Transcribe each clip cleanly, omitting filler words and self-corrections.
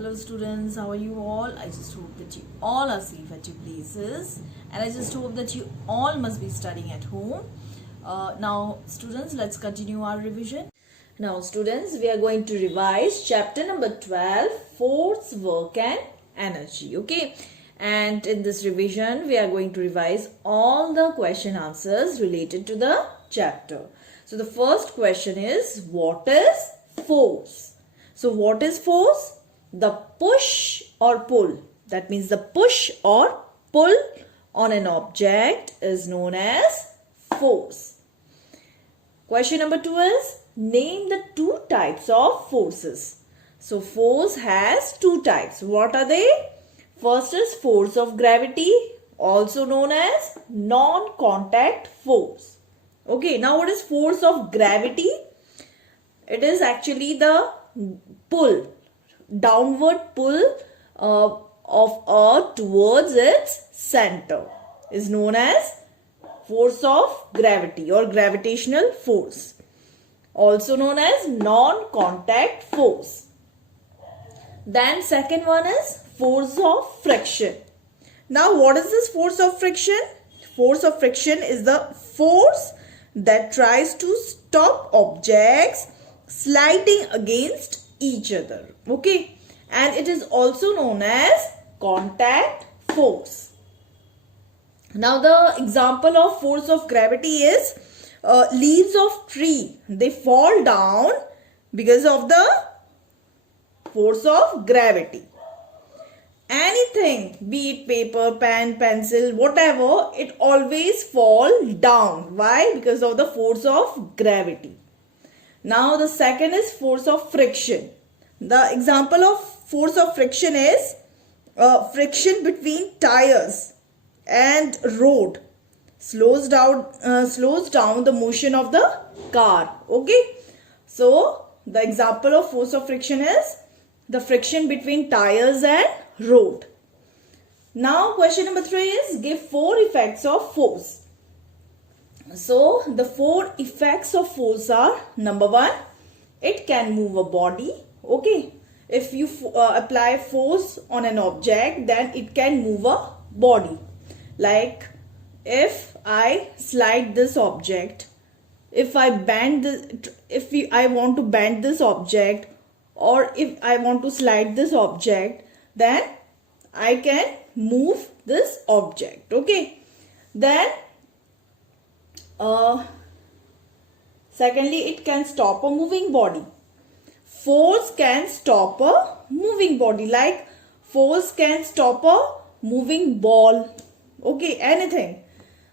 Hello students, how are you all? I just hope that you all are safe at your places, and I just hope that you all must be studying at home. Now students, let's continue our revision. Now students, we are going to revise chapter number 12, Force, Work and Energy. Okay, and in this revision we are going to revise all the question answers related to the chapter. So the first question is, what is force? So what is force? The push or pull, that means the push or pull on an object is known as force. Question number 2 is, name the two types of forces. So force has two types. What are they? First is force of gravity, also known as non-contact force. Okay, now what is force of gravity? It is actually the pull, downward pull of earth towards its center is known as force of gravity or gravitational force, also known as non-contact force. Then second one is force of friction. Now what is this force of friction? Force of friction is the force that tries to stop objects sliding against each other. Okay, and it is also known as contact force. Now the example of force of gravity is leaves of tree. They fall down because of the force of gravity. Anything, be it paper, pen, pencil, whatever, it always fall down. Why? Because of the force of gravity. Now the second is force of friction. The example of force of friction is friction between tires and road slows down the motion of the car. Okay, so the example of force of friction is the friction between tires and road. Now question number 3 is, give 4 effects of force. So the 4 effects of force are, number 1, it can move a body. Okay, if you apply force on an object, then it can move a body. Like if I slide this object, if I bend this, I want to bend this object, or if I want to slide this object, then I can move this object. Okay, then secondly, it can stop a moving body. Force can stop a moving body, like force can stop a moving ball. Okay, anything.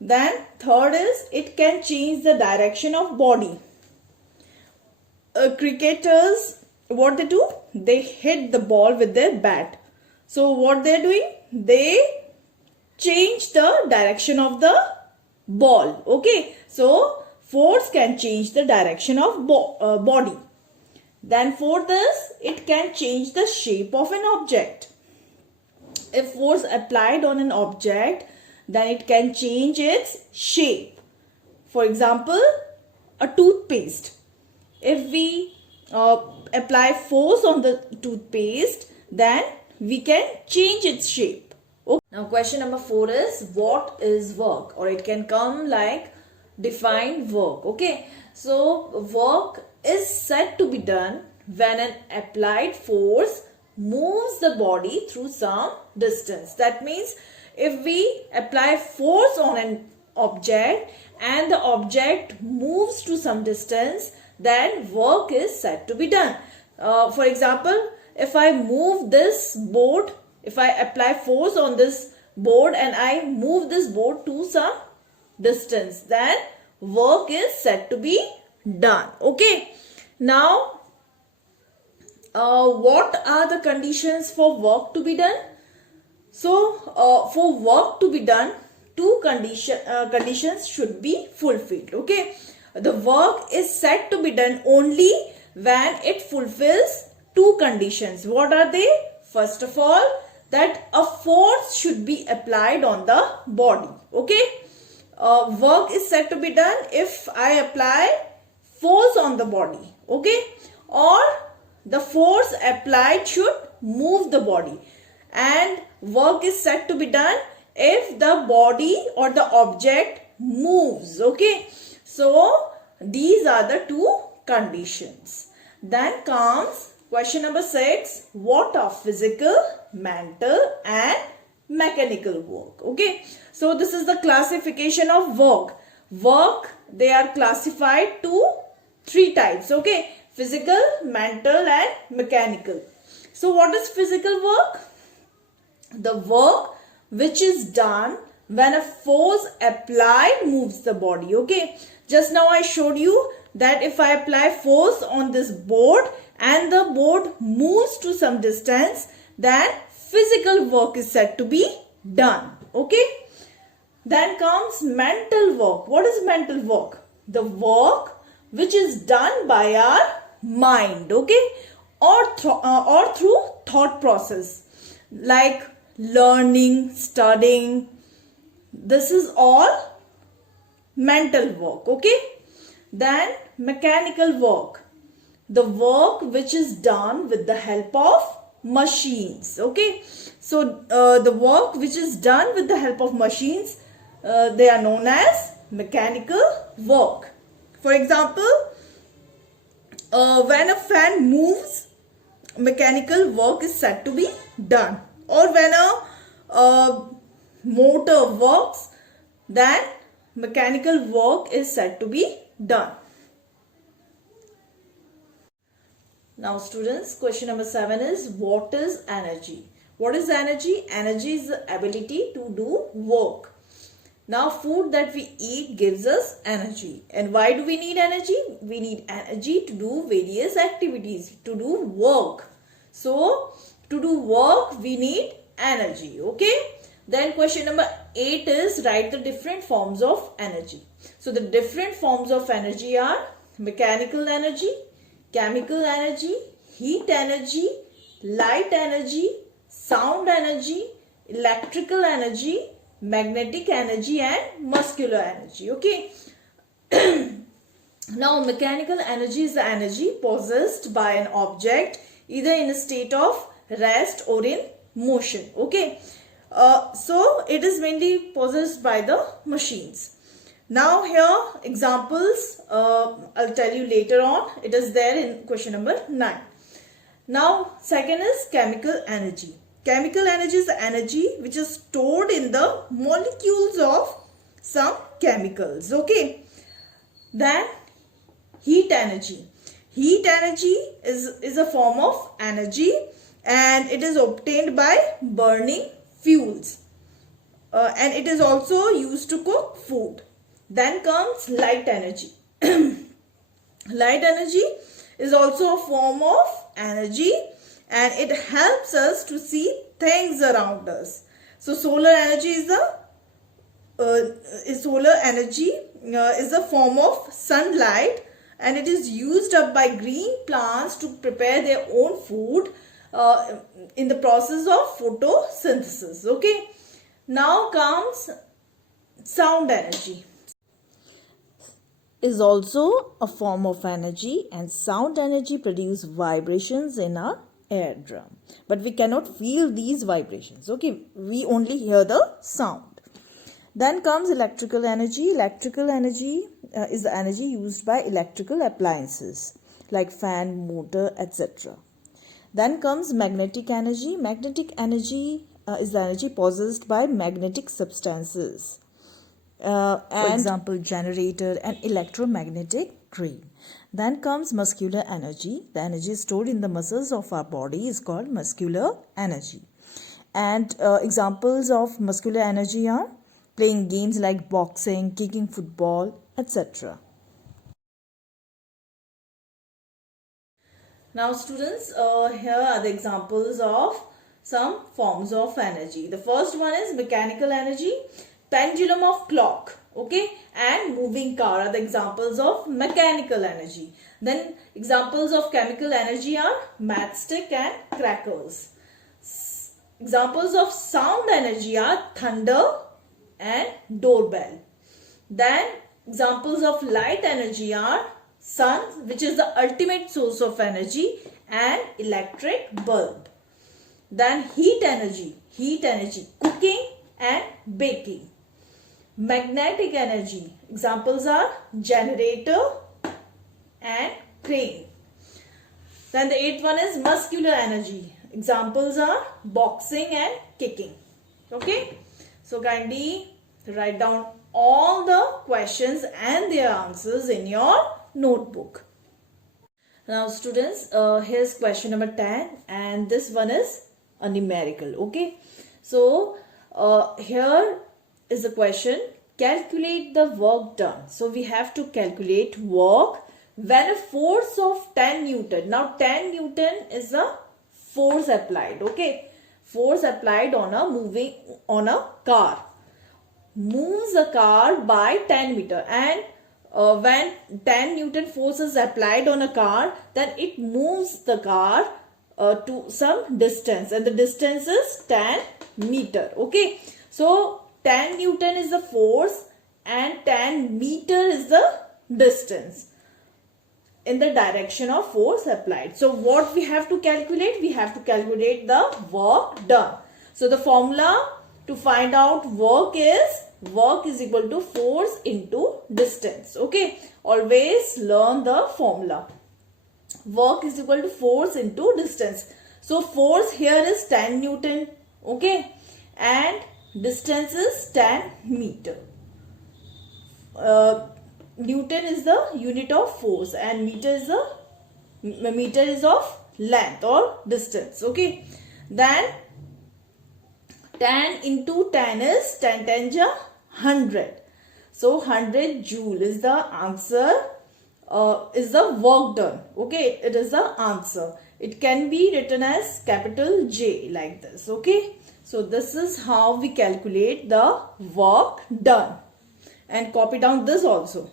Then third is, it can change the direction of body. Cricketers, what they do? They hit the ball with their bat. So what they're doing? They change the direction of the ball. Okay, so force can change the direction of body. Then fourth is, it can change the shape of an object. If force applied on an object, then it can change its shape. For example, a toothpaste. If we apply force on the toothpaste, then we can change its shape. Okay. Now question number 4 is, what is work? Or it can come like define work. Okay, so work is said to be done when an applied force moves the body through some distance. That means if we apply force on an object and the object moves to some distance, then work is said to be done. For example, if I move this board, if I apply force on this board and I move this board to some distance, then work is said to be done. Okay, now what are the conditions for work to be done? So for work to be done, two conditions should be fulfilled. Okay, the work is said to be done only when it fulfills two conditions. What are they? First of all, that a force should be applied on the body. Okay, work is said to be done if I apply force on the body. Okay, or the force applied should move the body. And work is said to be done if the body or the object moves. Okay. So these are the two conditions. Then comes question number 6. What are physical, mental and mechanical work? Okay. So this is the classification of work. Work, they are classified to 3 types. Okay. Physical, mental and mechanical. So what is physical work? The work which is done when a force applied moves the body. Okay. Just now I showed you that if I apply force on this board and the board moves to some distance, then physical work is said to be done. Okay. Then comes mental work. What is mental work? The work which is done by our mind. Okay. Or through thought process, like learning, studying. This is all mental work. Okay. Then mechanical work, the work which is done with the help of machines. Okay. So the work which is done with the help of machines, they are known as mechanical work. For example, when a fan moves, mechanical work is said to be done. Or when a motor works, then mechanical work is said to be done. Now students, question number 7 is, what is energy? What is energy? Energy is the ability to do work. Now food that we eat gives us energy. And why do we need energy? We need energy to do various activities, to do work. So to do work we need energy. Okay. Then question number 8 is, write the different forms of energy. So the different forms of energy are mechanical energy, chemical energy, heat energy, light energy, sound energy, electrical energy, magnetic energy and muscular energy. Okay. Now mechanical energy is the energy possessed by an object either in a state of rest or in motion. Okay. So it is mainly possessed by the machines. Now here examples I'll tell you later on. It is there in question number 9. Now second is chemical energy. Chemical energy is the energy which is stored in the molecules of some chemicals. Okay. Then heat energy. Heat energy is a form of energy and it is obtained by burning fuels. And it is also used to cook food. Then comes light energy. Light energy is also a form of energy and it helps us to see things around us. So solar energy is the form of sunlight and it is used up by green plants to prepare their own food in the process of photosynthesis. Okay. Now comes sound energy. Is also a form of energy, and sound energy produces vibrations in our eardrum. But we cannot feel these vibrations. Okay. We only hear the sound. Then comes electrical energy. Electrical energy is the energy used by electrical appliances like fan, motor, etc. Then comes magnetic energy. Magnetic energy is the energy possessed by magnetic substances. For example, generator and electromagnetic train. Then comes muscular energy. The energy stored in the muscles of our body is called muscular energy. And examples of muscular energy are playing games like boxing, kicking football, etc. Now students, here are the examples of some forms of energy. The first one is mechanical energy. Pendulum of clock, okay, and moving car are the examples of mechanical energy. Then examples of chemical energy are matchstick and crackers. Examples of sound energy are thunder and doorbell. Then examples of light energy are sun, which is the ultimate source of energy, and electric bulb. Then heat energy, cooking and baking. Magnetic energy, examples are generator and crane. Then the eighth one is muscular energy, examples are boxing and kicking. Okay, so kindly write down all the questions and their answers in your notebook. Now students, here's question number 10, and this one is a numerical. Okay, so here is the question, calculate the work done. So we have to calculate work when a force of 10 Newton. Now 10 Newton is the force applied. Okay, force applied on a car, moves a car by 10 meter, and when 10 Newton force is applied on a car, then it moves the car to some distance, and the distance is 10 meter. Okay, so 10 Newton is the force and 10 meter is the distance in the direction of force applied. So what we have to calculate? We have to calculate the work done. So the formula to find out work is equal to force into distance. Okay, always learn the formula. Work is equal to force into distance. So force here is 10 Newton. Okay, and distance is 10 meter. Newton is the unit of force and meter is of length or distance. Okay, then 10 into 10 is 10 10 ja 100. So 100 joule is the answer, is the work done. Okay, it is the answer. It can be written as capital J like this. Okay, so this is how we calculate the work done. And copy down this also.